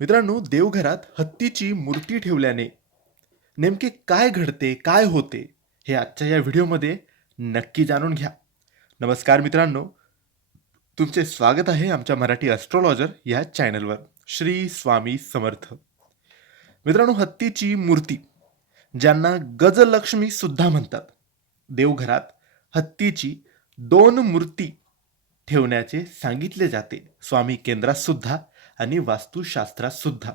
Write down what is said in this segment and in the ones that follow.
मित्रांनो देवघरात हत्तीची मूर्ती ठेवल्याने नेमके काय घडते काय होते हे आजच्या या व्हिडिओमध्ये नक्की जाणून घ्या. नमस्कार मित्रांनो. तुमचे स्वागत आहे आमच्या मराठी ॲस्ट्रॉलॉजर या चॅनलवर श्री स्वामी समर्थ. मित्रांनो हत्तीची मूर्ती ज्यांना गजलक्ष्मी सुद्धा म्हणतात देवघरात हत्तीची दोन मूर्ती ठेवण्याचे सांगितले जाते. स्वामी केंद्रात सुद्धा आणि वास्तुशास्त्रात सुद्धा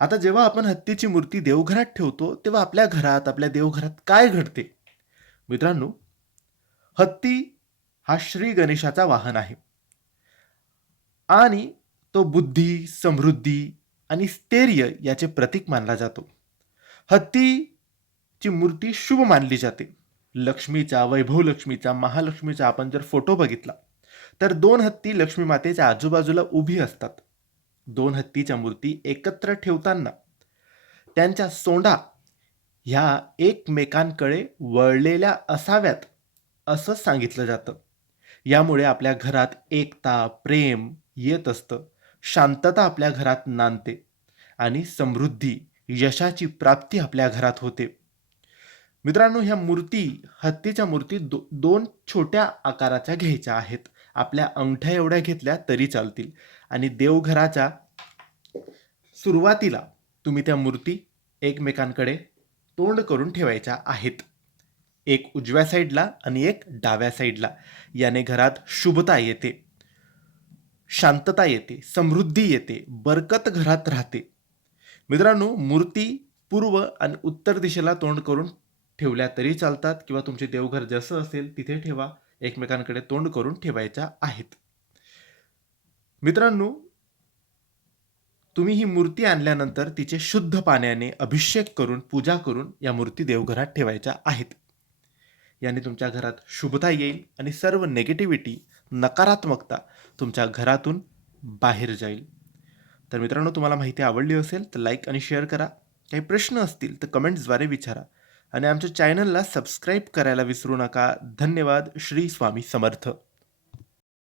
आता जेव्हा आपण हत्तीची मूर्ती देवघरात ठेवतो तेव्हा आपल्या घरात आपल्या देवघरात काय घडते? मित्रांनो हत्ती हा श्री गणेशाचा वाहन आहे. आणि तो बुद्धी समृद्धी आणि स्थैर्य याचे प्रतीक मानला जातो. हत्तीची मूर्ती शुभ मानली जाते. लक्ष्मीचा वैभव लक्ष्मीचा महालक्ष्मीचा आपण जर फोटो बघितला तर दोन हत्ती लक्ष्मी मातेच्या आजूबाजूला उभी असतात. दोन हत्तीच्या मूर्ती एकत्र ठेवताना त्यांच्या सोंडा ह्या एकमेकांकडे वळलेल्या असाव्यात असं सांगितलं जातं. यामुळे आपल्या घरात एकता प्रेम येत असतं. शांतता आपल्या घरात नांदते आणि समृद्धी यशाची प्राप्ती आपल्या घरात होते. मित्रांनो ह्या मूर्ती हत्तीच्या मूर्ती दो दोन छोट्या आकाराच्या घ्यायच्या आहेत. आपल्या अंगठ्या एवढ्या घेतल्या तरी चालतील. आणि देवघराच्या सुरुवातीला तुम्ही त्या मूर्ती एकमेकांकडे तोंड करून ठेवायच्या आहेत. एक उजव्या साईडला आणि एक डाव्या साईडला. याने घरात शुभता येते शांतता येते समृद्धी येते बरकत घरात राहते. मित्रांनो मूर्ती पूर्व आणि उत्तर दिशेला तोंड करून ठेवल्या तरी चालतात किंवा तुमचे देवघर जसं असेल तिथे ठेवा. एकमेकांकडे तोंड करून ठेवायच्या आहेत. मित्रांनो तुम्ही ही मूर्ती आणल्यानंतर तिचे शुद्ध पाण्याने अभिषेक करून पूजा करून या मूर्ती देवघरात ठेवायच्या आहेत. याने तुमच्या घरात शुभता येईल आणि सर्व नेगेटिव्हिटी नकारात्मकता तुमच्या घरातून बाहेर जाईल. तर मित्रांनो तुम्हाला माहिती आवडली असेल तर लाईक आणि शेअर करा. काही प्रश्न असतील तर कमेंट्सद्वारे विचारा. आणि आमच्या चॅनलला सबस्क्राईब करायला विसरू नका. धन्यवाद. श्री स्वामी समर्थ.